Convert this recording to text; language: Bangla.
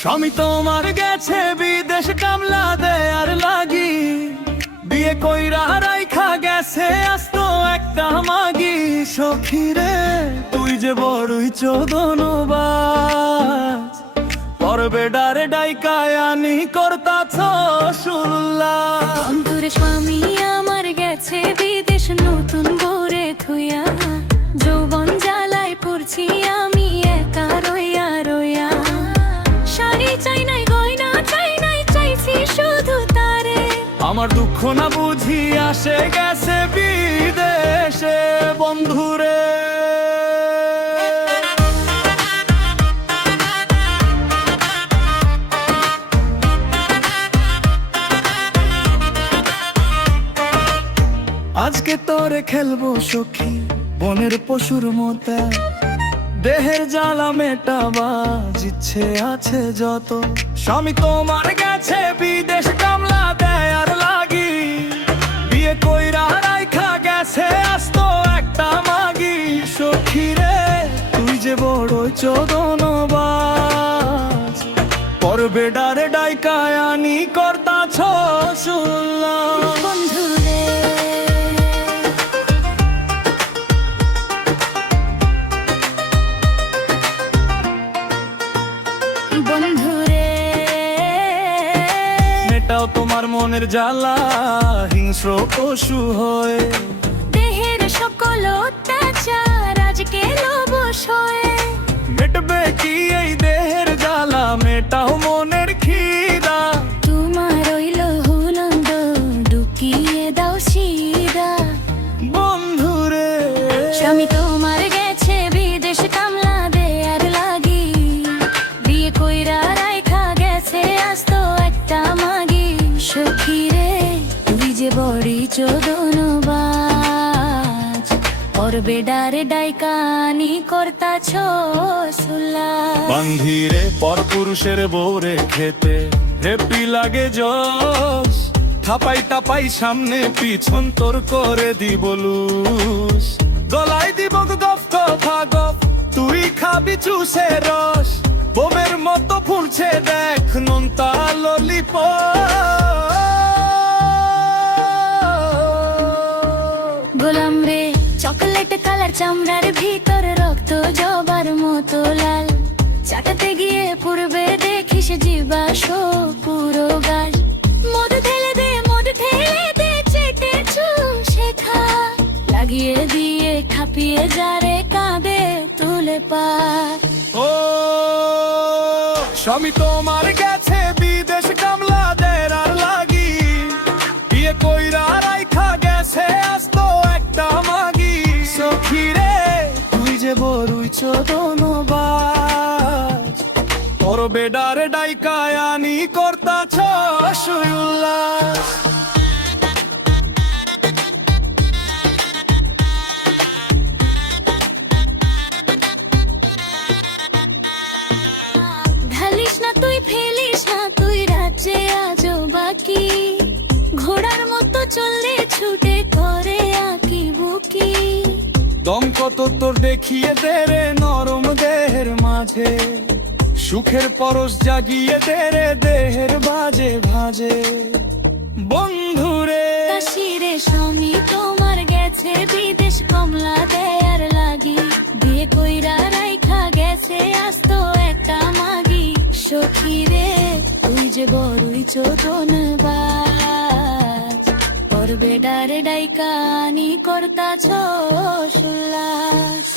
স্বামী তোমার গেছে বিদেশ কামলা দেয়ার লাগি, বিয়ে কইরা রাইখা গেছে আস্ত একটা মাগি। সখীরে তুই যে বড়ই চোদনবাজ, পরবে ডারে ডাইকায় আনি করতাছ শুল্লা। অন্তরে স্বামী আমার গেছে বিদেশ নতুন বরে থুইয়া, যৌবন জ্বালায় পড়ছি আমি একা রইয়া রইয়া। শাড়ি চাই নাই গয়না চাই নাই চাইছি শুধু তারে, আমার দুঃখ না বুঝি আসে গেছে বিদেশে বন্ধুরে। আজকে তোরে খেলবো সখী বনের পশুর মতো, দেহের জ্বালা মেটাবার ইচ্ছে আছে যত। স্বামী তোমার গেছে বিদেশ কামলা দেয়ার লাগি, বিয়ে কইরা রাইখা গেছে আস্ত একটা মাগি। সখীরে তুই যে বড়ই চোদনবাজ, পরবে ডারে ডাইকায় আনি করতাছ শুল্লা। বন্ধুরে বন্ধুরে মেটাও তোমার মনের জ্বালা, হিংস্র পশু হয় দেহের সকল অত্যাচার আজকে লোভস হয়ে। মেটবে কি এই দেহের জ্বালা, মেটাও মনের খিদা। তোমার রইল হুলন্দ ঢুকিয়ে দাও সিদা। বন্ধুরে স্বামী তোমার গেছে বিদেশ কামলা দেয়ার লাগি, বিয়ে কইরা রাইখা গেছে আস্ত একটা মাগি। সখীরে তুই যে বড়ি চোদনবাজ, পরবে ডারে ডাইকানি করতাছ সুলা। বান্ধিরে পর পুরুষের বউরে খেতে হেপি লাগে জস, থাপাই টাপাই সামনে পিছন তোর করে দিব লুস। গলায় দিব গফ কথা গফ, তুই খাবি চুষে রস। বোমের মতো ফুলছে দেখ নোনতা ললিপপ। গোলাম রে চকলেট কালার চামড়ার ভিতর রক্ত জবার মতো লাল, চাটাতে গিয়ে পূর্বে দেখিস জীবাস পুরো গাছ। মধু ঢেলে দে চেটে চুষে খা, লাগিয়ে দিয়ে খাপিয়ে যারে কাঁদে তুলে পা। ও স্বামী তোমার গেছে বিদেশ কামলা দেয়ার লাগি, বিয়ে কইরা রাইখা গেছে আস্ত একটা মাগি। সখীরে তুই যে বড়ই চোদনবাজ, পরবে ডারে ডাইকায় আনি করতাছ উল্লাস। ঢালিস না তুই ফেলিস না তুই রাজ্যে আজও বাকি, ঘোড়ার মতো চললে ছুটে করে আঁকি বুকি। দম কত তোর দেখিয়ে দে রে নরম দেহের মাঝে, সুখের পরশ জাগিয়ে দে রে দেহের ভাজে ভাজে। বন্ধুরে কাশিরে স্বামী তোমার গেছে বিদেশ কমলা দেয়ার লাগি, বিয়ে কইরা রাইখা গেছে আস্ত একটা মাগি। সখীরে তুই যে বড়ই চোদনবাজ, পরবে ডারে ডাইকানি করতাছ সুল্লাস।